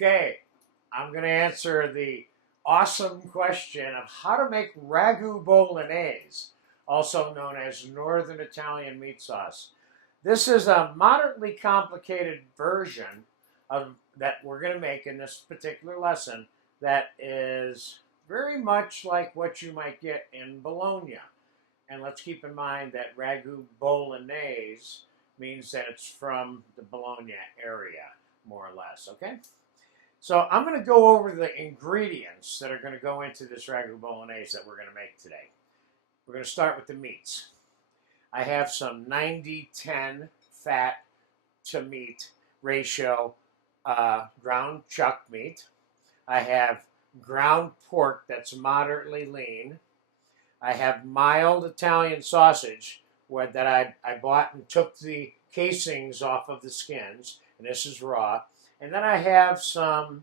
Okay, I'm going to answer the awesome question of how to make Ragu Bolognese, also known as Northern Italian meat sauce. This is a moderately complicated version of that we're going to make in this particular lesson that is very much like what you might get in Bologna. And let's keep in mind that Ragu Bolognese means that it's from the Bologna area, more or less, okay? So I'm going to go over the ingredients that are going to go into this Ragu Bolognese that we're going to make today. We're going to start with the meats. I have some 90-10 fat to meat ratio ground chuck meat. I have ground pork that's moderately lean. I have mild Italian sausage that I bought and took the casings off of the skins, and this is raw. And then I have some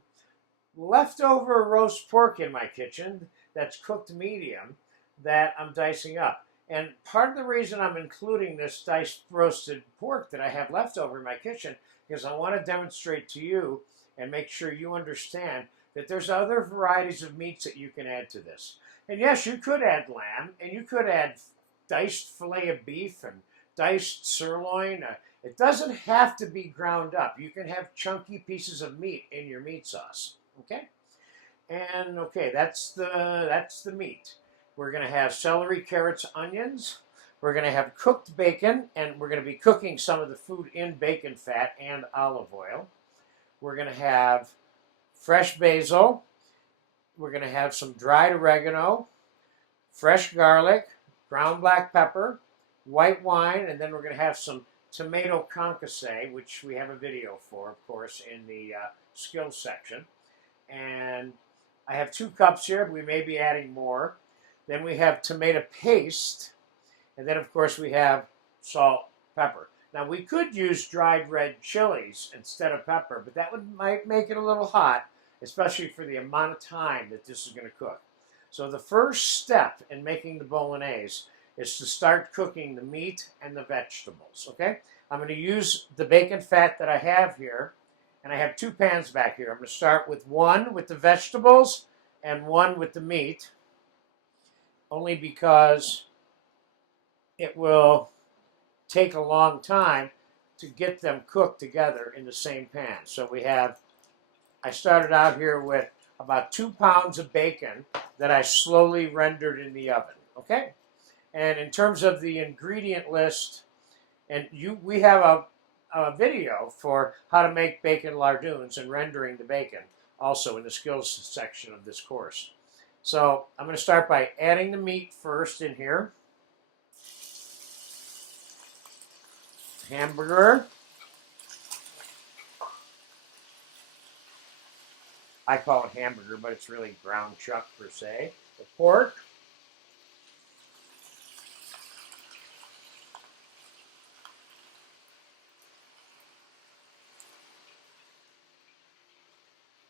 leftover roast pork in my kitchen that's cooked medium that I'm dicing up. And part of the reason I'm including this diced roasted pork that I have left over in my kitchen is I want to demonstrate to you and make sure you understand that there's other varieties of meats that you can add to this. And yes, you could add lamb, and you could add diced filet of beef and diced sirloin. It doesn't have to be ground up. You can have chunky pieces of meat in your meat sauce. Okay? And okay, that's the meat. We're going to have celery, carrots, onions. We're going to have cooked bacon, and we're going to be cooking some of the food in bacon fat and olive oil. We're going to have fresh basil. We're going to have some dried oregano, fresh garlic, ground black pepper, white wine, and then we're going to have some tomato concasse, which we have a video for, of course, in the skills section. And I have 2 cups here. We may be adding more. Then we have tomato paste. And then, of course, we have salt, pepper. Now, we could use dried red chilies instead of pepper, but that might make it a little hot, especially for the amount of time that this is going to cook. So the first step in making the bolognese is to start cooking the meat and the vegetables, okay? I'm going to use the bacon fat that I have here, and I have 2 pans back here. I'm going to start with one with the vegetables and one with the meat, only because it will take a long time to get them cooked together in the same pan. So I started out here with about 2 pounds of bacon that I slowly rendered in the oven, okay? And in terms of the ingredient list, we have a video for how to make bacon lardoons and rendering the bacon, also in the skills section of this course. So I'm going to start by adding the meat first in here. Hamburger. I call it hamburger, but it's really ground chuck per se. The pork.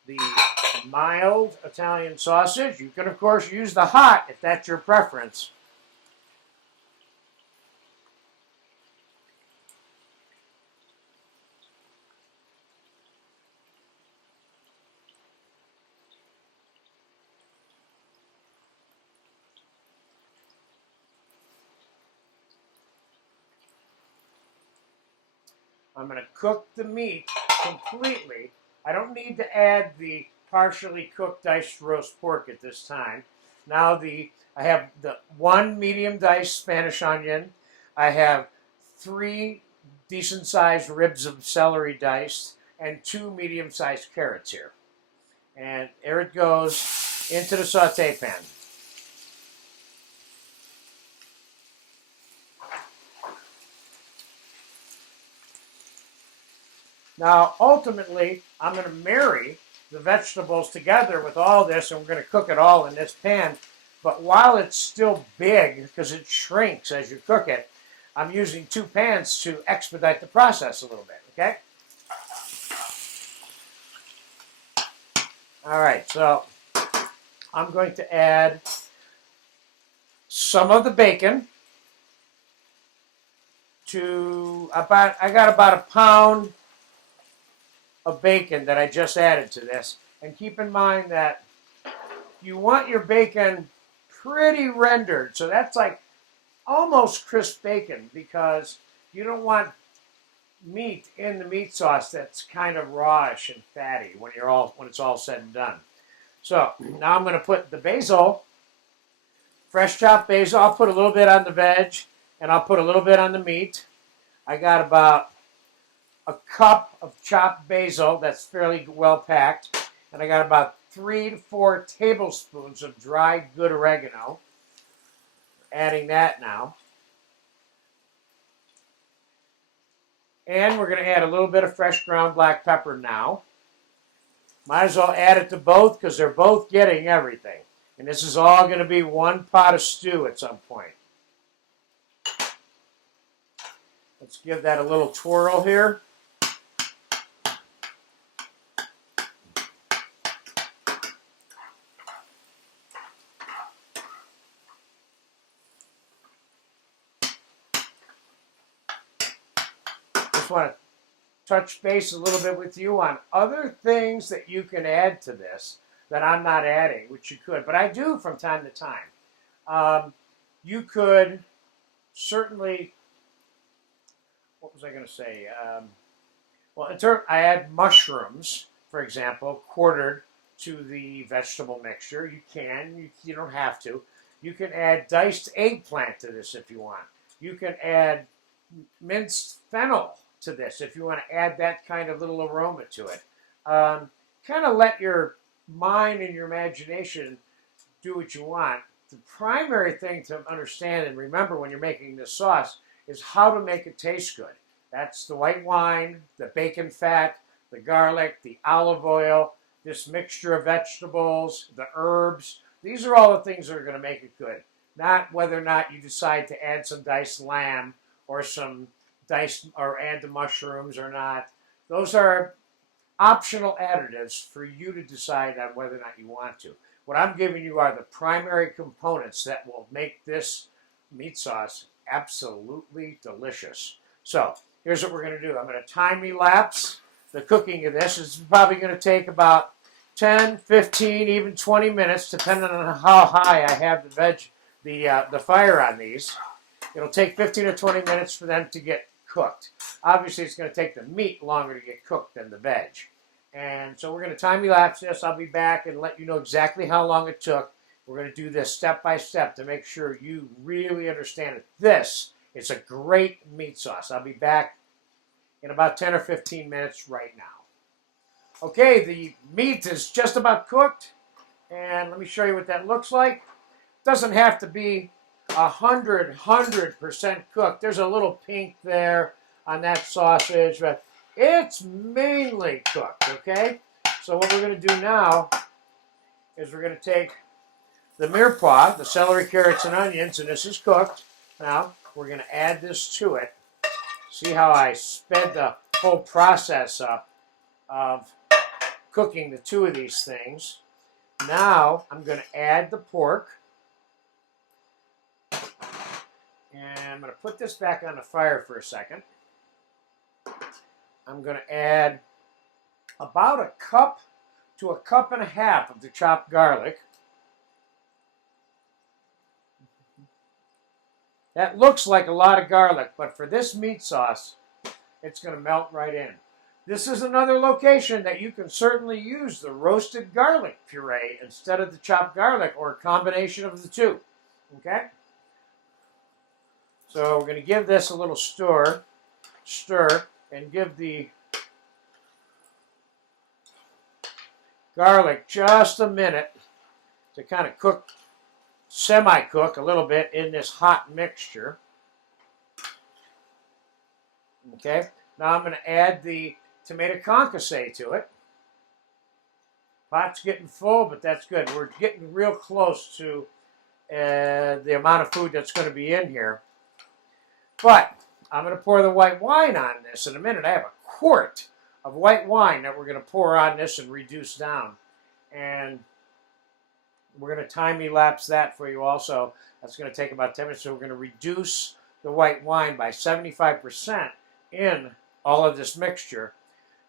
The mild Italian sausage. You can, of course, use the hot if that's your preference. I'm going to cook the meat completely. I don't need to add the partially cooked diced roast pork at this time. Now I have the 1 medium diced Spanish onion. I have 3 decent sized ribs of celery diced and 2 medium sized carrots here. And there it goes into the saute pan. Now, ultimately, I'm going to marry the vegetables together with all this, and we're going to cook it all in this pan. But while it's still big, because it shrinks as you cook it, I'm using 2 pans to expedite the process a little bit, okay? All right, so I'm going to add some of the bacon to I got about 1 pound of bacon that I just added to this. And keep in mind that you want your bacon pretty rendered. So that's like almost crisp bacon, because you don't want meat in the meat sauce that's kind of rawish and fatty when it's all said and done. So now I'm going to put the basil, fresh chopped basil. I'll put a little bit on the veg, and I'll put a little bit on the meat. I got about a cup of chopped basil that's fairly well packed, and I got about 3 to 4 tablespoons of dried good oregano. Adding that now. And we're going to add a little bit of fresh ground black pepper now. Might as well add it to both because they're both getting everything. And this is all going to be one pot of stew at some point. Let's give that a little twirl here. Just want to touch base a little bit with you on other things that you can add to this that I'm not adding, which you could, but I do from time to time. You could certainly, what was I going to say? Well, I add mushrooms, for example, quartered to the vegetable mixture. You can, you don't have to. You can add diced eggplant to this if you want. You can add minced fennel to this if you want to add that kind of little aroma to it. Kind of let your mind and your imagination do what you want. The primary thing to understand and remember when you're making this sauce is how to make it taste good. That's the white wine, the bacon fat, the garlic, the olive oil, this mixture of vegetables, the herbs. These are all the things that are going to make it good. Not whether or not you decide to add some diced lamb or some diced or add the mushrooms or not. Those are optional additives for you to decide on whether or not you want to. What I'm giving you are the primary components that will make this meat sauce absolutely delicious. So here's what we're going to do. I'm going to time-elapse the cooking of this. It's probably going to take about 10, 15, even 20 minutes, depending on how high I have the fire on these. It'll take 15 or 20 minutes for them to get cooked. Obviously, it's going to take the meat longer to get cooked than the veg. And so we're going to time-elapse this. I'll be back and let you know exactly how long it took. We're going to do this step by step to make sure you really understand it. This is a great meat sauce. I'll be back in about 10 or 15 minutes right now. Okay, the meat is just about cooked. And let me show you what that looks like. It doesn't have to be 100% cooked. There's a little pink there on that sausage, but it's mainly cooked, okay? So what we're going to do now is we're going to take the mirepoix, the celery, carrots, and onions, and this is cooked. Now, we're going to add this to it. See how I sped the whole process up of cooking the two of these things. Now, I'm going to add the pork. And I'm going to put this back on the fire for a second. I'm going to add about a cup to a cup and a half of the chopped garlic. That looks like a lot of garlic, but for this meat sauce, it's going to melt right in. This is another location that you can certainly use the roasted garlic puree instead of the chopped garlic, or a combination of the two. Okay? So we're going to give this a little stir, and give the garlic just a minute to kind of cook, semi-cook a little bit in this hot mixture. Okay, now I'm going to add the tomato concasse to it. Pot's getting full, but that's good. We're getting real close to the amount of food that's going to be in here. But I'm going to pour the white wine on this in a minute. I have a quart of white wine that we're going to pour on this and reduce down. And we're going to time-elapse that for you also. That's going to take about 10 minutes. So we're going to reduce the white wine by 75% in all of this mixture.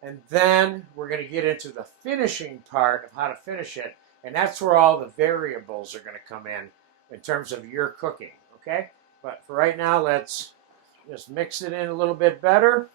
And then we're going to get into the finishing part of how to finish it. And that's where all the variables are going to come in terms of your cooking. Okay? But for right now, let's just mix it in a little bit better.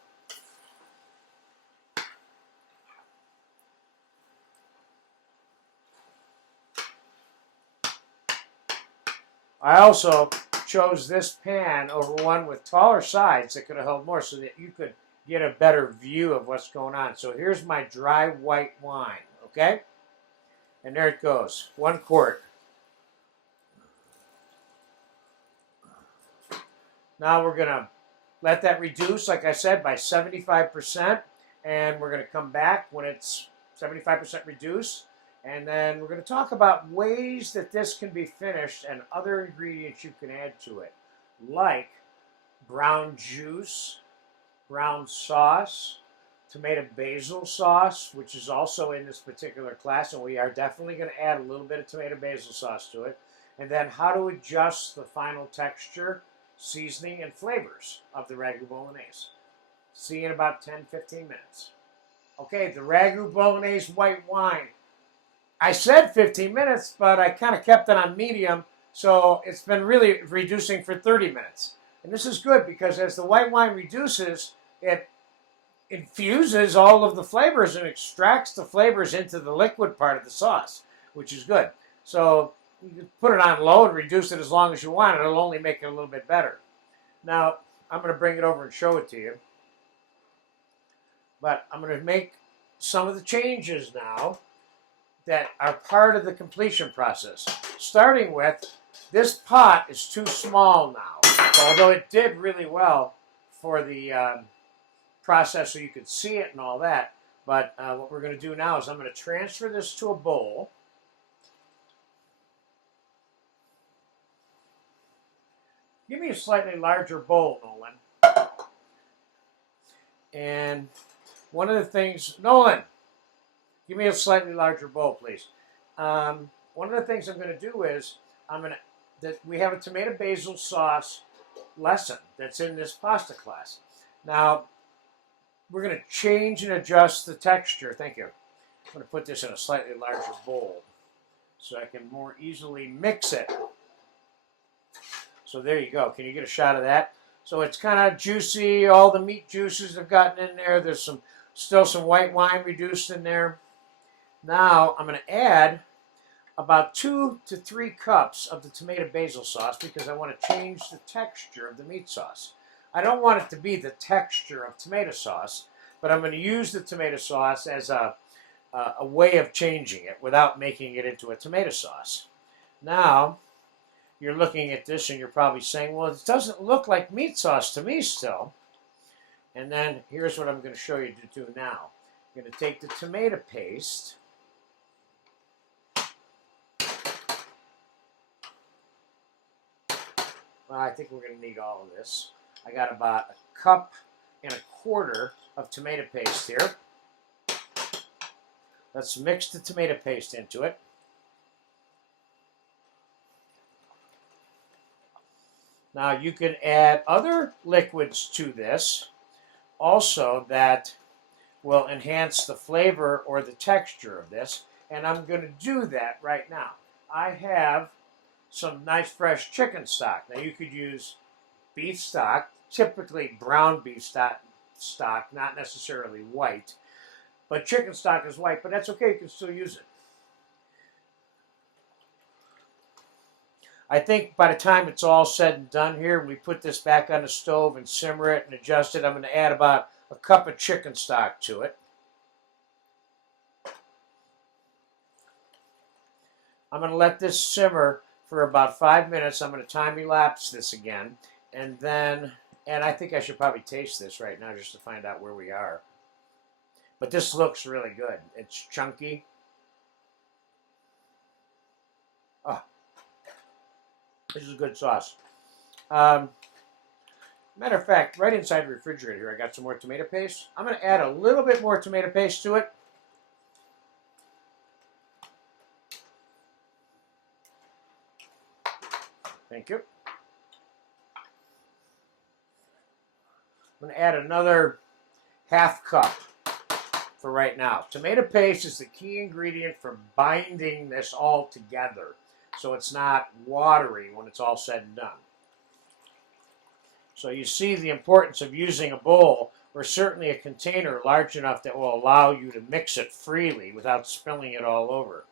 I also chose this pan over one with taller sides that could have held more so that you could get a better view of what's going on. So here's my dry white wine, okay? And there it goes, 1 quart. Now we're gonna let that reduce, like I said, by 75%. And we're gonna come back when it's 75% reduced. And then we're going to talk about ways that this can be finished and other ingredients you can add to it, like brown juice, brown sauce, tomato basil sauce, which is also in this particular class, and we are definitely going to add a little bit of tomato basil sauce to it, and then how to adjust the final texture, seasoning, and flavors of the Ragu Bolognese. See you in about 10-15 minutes. Okay, the Ragu Bolognese white wine. I said 15 minutes, but I kind of kept it on medium, so it's been really reducing for 30 minutes. And this is good because as the white wine reduces, it infuses all of the flavors and extracts the flavors into the liquid part of the sauce, which is good. So you can put it on low and reduce it as long as you want. It'll only make it a little bit better. Now, I'm going to bring it over and show it to you. But I'm going to make some of the changes now that are part of the completion process. Starting with, this pot is too small now, although it did really well for the process so you could see it and all that. But what we're going to do now is I'm going to transfer this to a bowl. Give me a slightly larger bowl, Nolan. And one of the things, Nolan, give me a slightly larger bowl, please. One of the things I'm going to do is we have a tomato basil sauce lesson that's in this pasta class. Now, we're going to change and adjust the texture. Thank you. I'm going to put this in a slightly larger bowl so I can more easily mix it. So there you go. Can you get a shot of that? So it's kind of juicy. All the meat juices have gotten in there. There's still some white wine reduced in there. Now I'm going to add about 2 to 3 cups of the tomato basil sauce because I want to change the texture of the meat sauce. I don't want it to be the texture of tomato sauce, but I'm going to use the tomato sauce as a way of changing it without making it into a tomato sauce. Now, you're looking at this and you're probably saying, well, it doesn't look like meat sauce to me still. And then here's what I'm going to show you to do now. I'm going to take the tomato paste. Well, I think we're going to need all of this. I got about 1.25 cups of tomato paste here. Let's mix the tomato paste into it. Now you can add other liquids to this also that will enhance the flavor or the texture of this, and I'm going to do that right now. I have some nice fresh chicken stock. Now you could use beef stock, typically brown beef stock, not necessarily white, but chicken stock is white, but that's okay, you can still use it. I think by the time it's all said and done here, we put this back on the stove and simmer it and adjust it. I'm going to add about 1 cup of chicken stock to it. I'm going to let this simmer for about 5 minutes. I'm going to time-elapse this again. And I think I should probably taste this right now just to find out where we are. But this looks really good. It's chunky. Oh. This is a good sauce. Matter of fact, right inside the refrigerator here, I got some more tomato paste. I'm going to add a little bit more tomato paste to it. Thank you. I'm going to add another 1/2 cup. for right now. Tomato paste is the key ingredient for binding this all together, so it's not watery when it's all said and done. So you see the importance of using a bowl, or certainly a container large enough that will allow you to mix it freely without spilling it all over.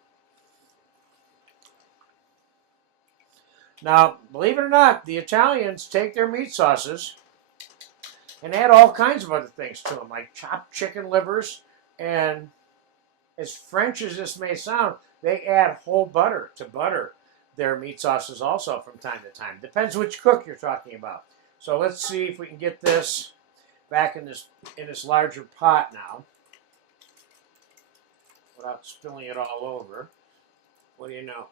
Now, believe it or not, the Italians take their meat sauces and add all kinds of other things to them, like chopped chicken livers, and as French as this may sound, they add whole butter to butter their meat sauces also from time to time. Depends which cook you're talking about. So let's see if we can get this back in this larger pot now without spilling it all over. What do you know?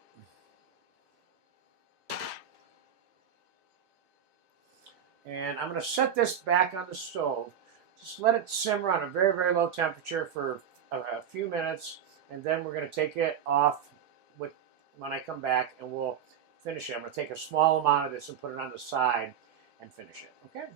And I'm going to set this back on the stove. Just let it simmer on a very, very low temperature for a few minutes, and then we're going to take it off when I come back, and we'll finish it. I'm going to take a small amount of this and put it on the side and finish it, okay?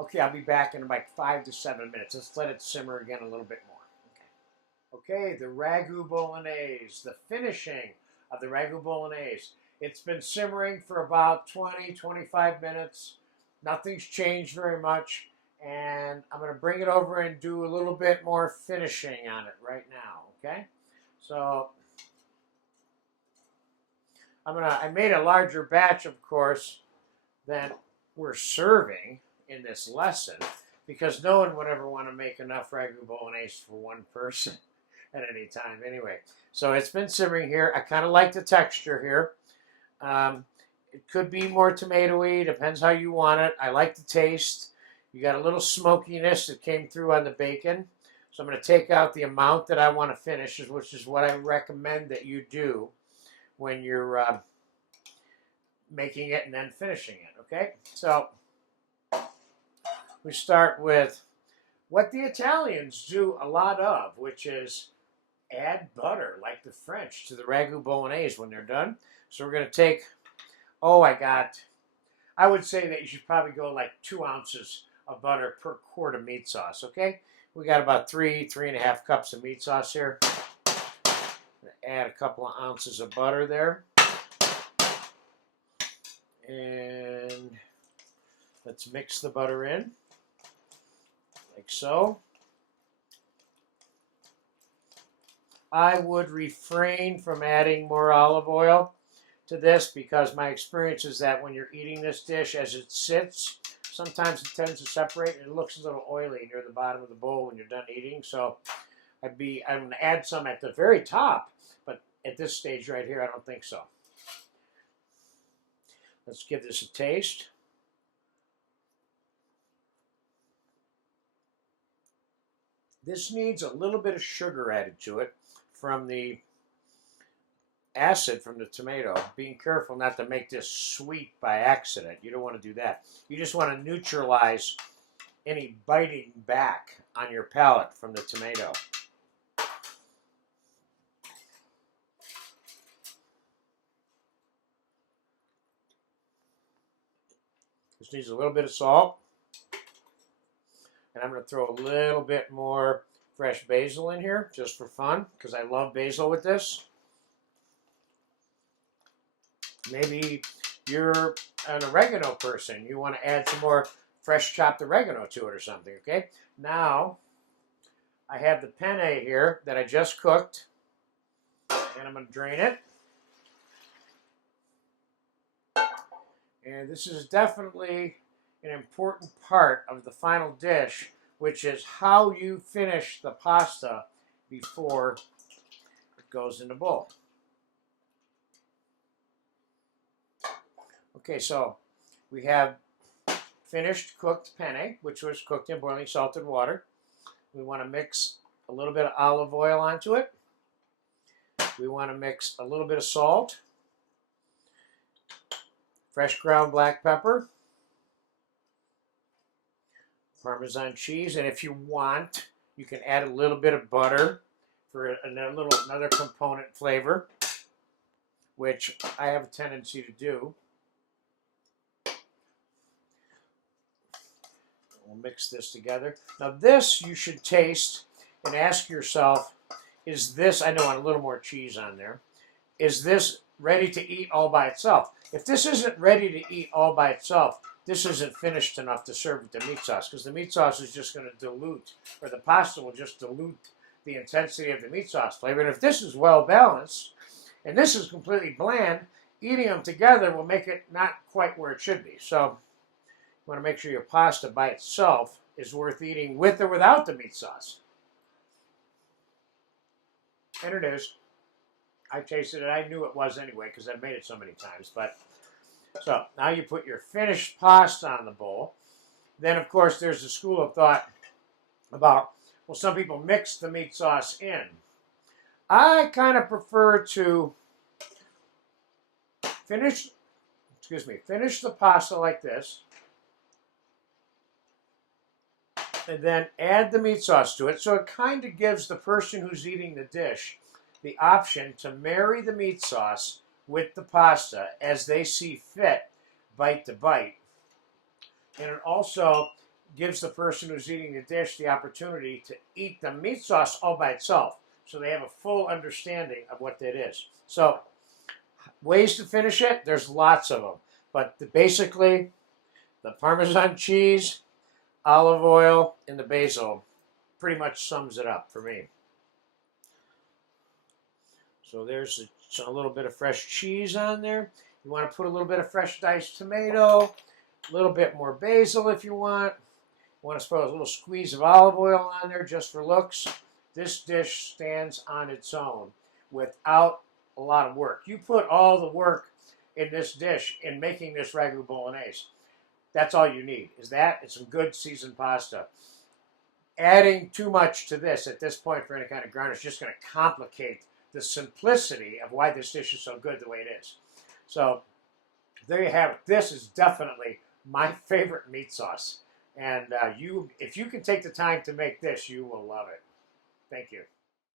Okay, I'll be back in about 5 to 7 minutes. Let's let it simmer again a little bit more. Okay, the Ragu Bolognese, the finishing of the Ragu Bolognese. It's been simmering for about 20, 25 minutes. Nothing's changed very much. And I'm going to bring it over and do a little bit more finishing on it right now, okay? So I made a larger batch, of course, than we're serving in this lesson, because no one would ever want to make enough Ragu Bolognese for one person at any time anyway. So it's been simmering here. I kind of like the texture here. It could be more tomatoey, depends how you want it. I like the taste. You got a little smokiness that came through on the bacon. So I'm going to take out the amount that I want to finish, which is what I recommend that you do when you're making it and then finishing it, okay? So we start with what the Italians do a lot of, which is add butter, like the French, to the Ragu Bolognese when they're done. So we're going to take, I would say that you should probably go like 2 ounces of butter per quart of meat sauce, okay? We got about 3.5 cups of meat sauce here. Add a couple of ounces of butter there. And let's mix the butter in, like so. I would refrain from adding more olive oil to this, because my experience is that when you're eating this dish as it sits, sometimes it tends to separate and it looks a little oily near the bottom of the bowl when you're done eating. So I'm going to add some at the very top, but at this stage right here, I don't think so. Let's give this a taste. This needs a little bit of sugar added to it from the acid from the tomato. Being careful not to make this sweet by accident. You don't want to do that. You just want to neutralize any biting back on your palate from the tomato. This needs a little bit of salt. And I'm going to throw a little bit more fresh basil in here just for fun, because I love basil with this. Maybe you're an oregano person. You want to add some more fresh chopped oregano to it or something, okay? Now, I have the penne here that I just cooked, and I'm going to drain it. And this is definitely an important part of the final dish, which is how you finish the pasta before it goes in the bowl. Okay, so we have finished cooked penne, which was cooked in boiling salted water. We want to mix a little bit of olive oil onto it. We want to mix a little bit of salt, fresh ground black pepper, Parmesan cheese, and if you want, you can add a little bit of butter for another component flavor, which I have a tendency to do. We'll mix this together. Now this you should taste and ask yourself, is this, I know, I want a little more cheese on there, is this ready to eat all by itself? If this isn't ready to eat all by itself, this isn't finished enough to serve with the meat sauce, because the meat sauce is just going to dilute, or the pasta will just dilute the intensity of the meat sauce flavor. And if this is well balanced, and this is completely bland, eating them together will make it not quite where it should be. So you want to make sure your pasta by itself is worth eating with or without the meat sauce. And it is. I tasted it. I knew it was anyway because I've made it so many times. But so now you put your finished pasta on the bowl. Then, of course, there's a school of thought about, well, some people mix the meat sauce in. I kind of prefer to finish the pasta like this, and then add the meat sauce to it. So it kind of gives the person who's eating the dish the option to marry the meat sauce with the pasta as they see fit, bite to bite. And it also gives the person who's eating the dish the opportunity to eat the meat sauce all by itself, so they have a full understanding of what that is. So ways to finish it, there's lots of them. But basically, the Parmesan cheese, olive oil, and the basil pretty much sums it up for me. So there's a little bit of fresh cheese on there. You want to put a little bit of fresh diced tomato, a little bit more basil if you want. You want to put a little squeeze of olive oil on there just for looks. This dish stands on its own without a lot of work. You put all the work in this dish in making this Ragu Bolognese. That's all you need, is that and some good seasoned pasta. Adding too much to this at this point for any kind of garnish is just going to complicate the simplicity of why this dish is so good the way it is. So there you have it. This is definitely my favorite meat sauce. And if you can take the time to make this, you will love it. Thank you.